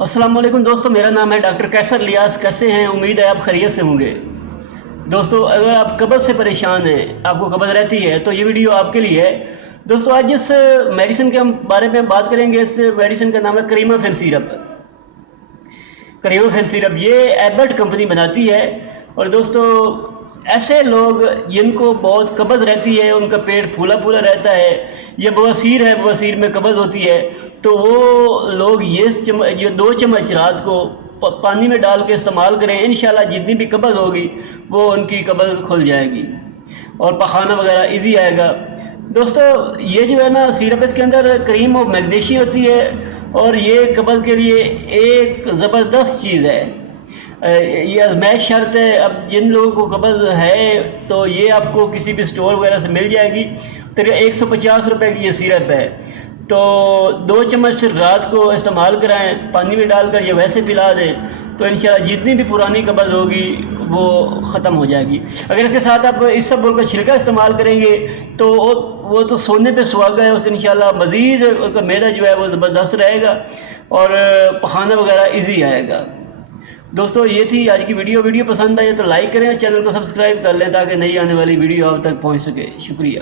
السلام علیکم دوستو، میرا نام ہے ڈاکٹر کیسر لیاس۔ کیسے ہیں؟ امید ہے آپ خیریت سے ہوں گے۔ دوستو اگر آپ قبض سے پریشان ہیں، آپ کو قبض رہتی ہے، تو یہ ویڈیو آپ کے لیے ہے۔ دوستو آج جس میڈیسن کے بارے میں بات کریں گے، اس میڈیسن کا نام ہے کریمافین سیرپ۔ کریمافین سیرپ یہ ایبٹ کمپنی بناتی ہے۔ اور دوستو ایسے لوگ جن کو بہت قبض رہتی ہے، ان کا پیٹ پھولا پھولا رہتا ہے، یا بواسیر ہے، بواسیر میں قبض ہوتی ہے، تو وہ لوگ یہ 2 چمچ رات کو پانی میں ڈال کے استعمال کریں۔ انشاءاللہ جتنی بھی قبض ہوگی وہ ان کی قبض کھل جائے گی اور پخانہ وغیرہ ایزی آئے گا۔ دوستو یہ جو ہے نا سیرپ، اس کے اندر کریم و میگنیشیم ہوتی ہے، اور یہ قبض کے لیے ایک زبردست چیز ہے۔ یہ آزمائش شرط ہے۔ اب جن لوگوں کو قبض ہے تو یہ آپ کو کسی بھی سٹور وغیرہ سے مل جائے گی۔ 150 روپے کی یہ سیرپ ہے، تو 2 چمچ رات کو استعمال کرائیں، پانی میں ڈال کر یا ویسے پلا دیں، تو انشاءاللہ جتنی بھی پرانی قبض ہوگی وہ ختم ہو جائے گی۔ اگر اس کے ساتھ آپ اسبگول کا چھلکا استعمال کریں گے تو وہ تو سونے پہ سہاگا ہے، اس سے انشاءاللہ مزید اس کا معدہ جو ہے وہ زبردست رہے گا اور پخانہ وغیرہ ایزی آئے گا۔ دوستو یہ تھی آج کی ویڈیو پسند آئے تو لائک کریں، چینل کو سبسکرائب کر لیں تاکہ نئی آنے والی ویڈیو آپ تک پہنچ سکے۔ شکریہ۔